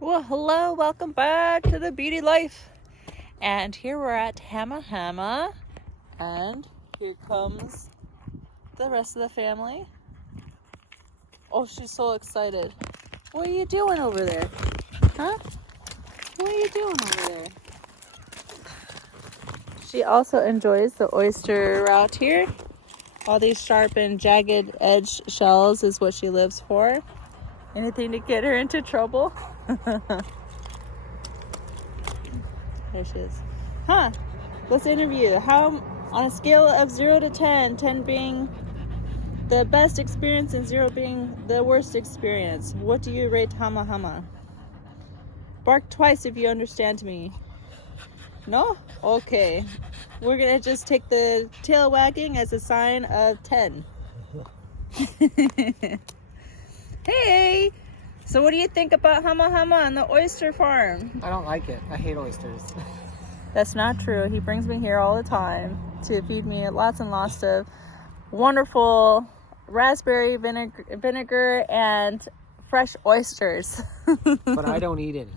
Well, hello, welcome back to the Beauty Life. And here we're at Hama, and here comes the rest of the family. Oh, she's so excited. What are you doing over there? Huh? What are you doing over there? She also enjoys the oyster route here. All these sharp and jagged edge shells is what she lives for. Anything to get her into trouble. There she is. Huh? Let's interview. How, on a scale of 0 to 10, 10 being the best experience and 0 being the worst experience, what do you rate Hama? Bark twice if you understand me. No? Okay. We're going to just take the tail wagging as a sign of 10. Hey! So what do you think about Hama and the oyster farm? I don't like it. I hate oysters. That's not true. He brings me here all the time to feed me lots and lots of wonderful raspberry vinegar and fresh oysters. But I don't eat any.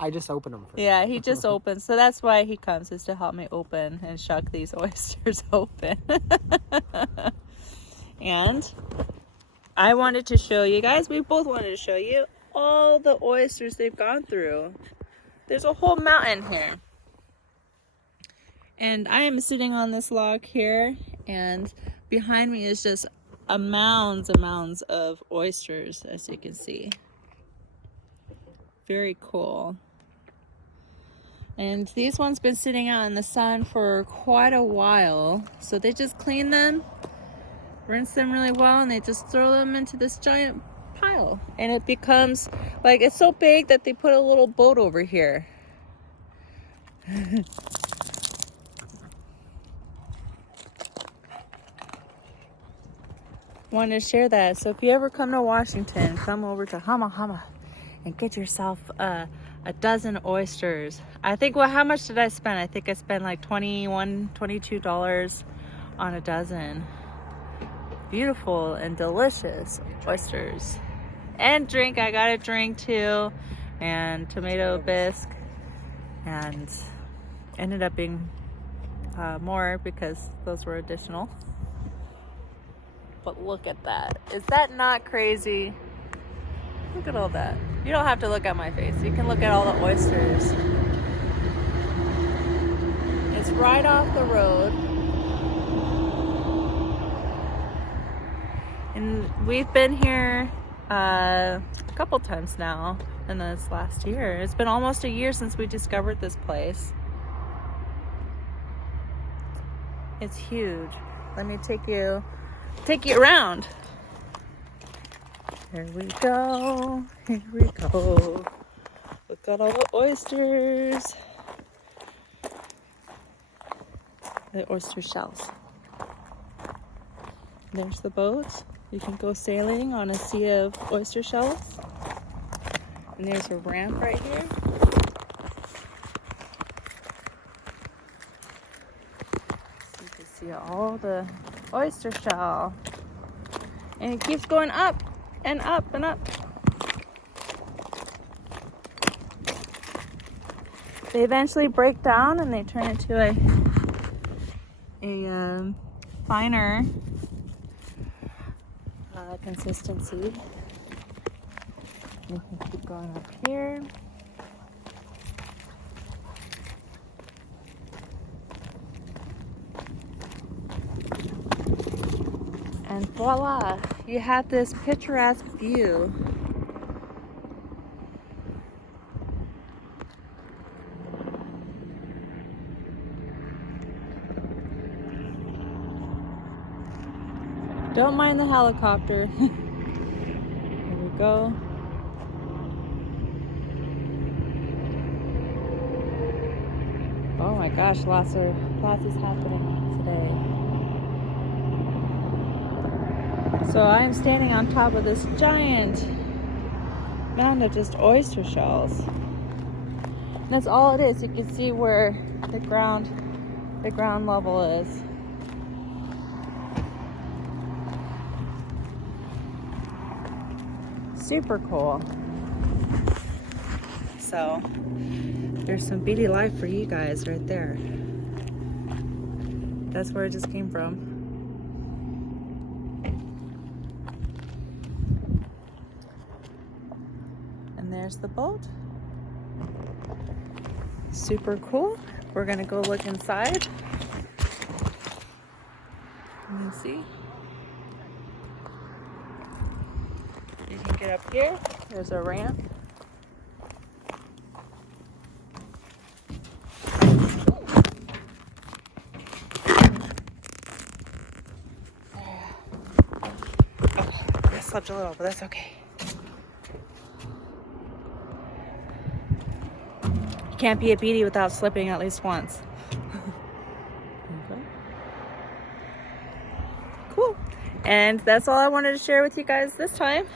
I just open them for Yeah, he just opens. So that's why he comes, is to help me open and shuck these oysters open. And I wanted to show you guys, we both wanted to show you all the oysters they've gone through. There's a whole mountain here. And I am sitting on this log here, and behind me is just mounds and mounds of oysters, as you can see. Very cool. And these ones been sitting out in the sun for quite a while. So they just clean them, rinse them really well, and they just throw them into this giant pile. And it becomes, like, it's so big that they put a little boat over here. Wanted to share that. So if you ever come to Washington, come over to Hama and get yourself a dozen oysters. I think, well, how much did I spend? I think I spent like $22 on a dozen. Beautiful and delicious oysters. And drink, I got a drink too, and tomato bisque, and ended up being more because those were additional. But look at that. Is that not crazy? Look at all that. You don't have to look at my face. You can look at all the oysters. It's right off the road. And we've been here a couple times now in this last year. It's been almost a year since we discovered this place. It's huge. Let me take you around. Here we go. Look at all the oysters. The oyster shells. There's the boat. You can go sailing on a sea of oyster shells. And there's a ramp right here. So you can see all the oyster shell. And it keeps going up and up and up. They eventually break down and they turn into a finer consistency. You can keep going up here. And voila, you have this picturesque view. Don't mind the helicopter. Here we go. Oh my gosh, lots is happening today. So I am standing on top of this giant mound of just oyster shells. And that's all it is. You can see where the ground level is. Super cool. So there's some beady life for you guys right there. That's where it just came from. And there's the boat. Super cool. We're gonna go look inside. You can see. You can get up here. There's a ramp. I slept a little, but that's okay. You can't be a beady without slipping at least once. Okay. Cool. And that's all I wanted to share with you guys this time.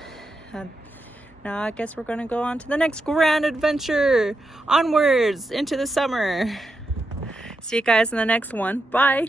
Now I guess we're going to go on to the next grand adventure. Onwards into the summer. See you guys in the next one. Bye.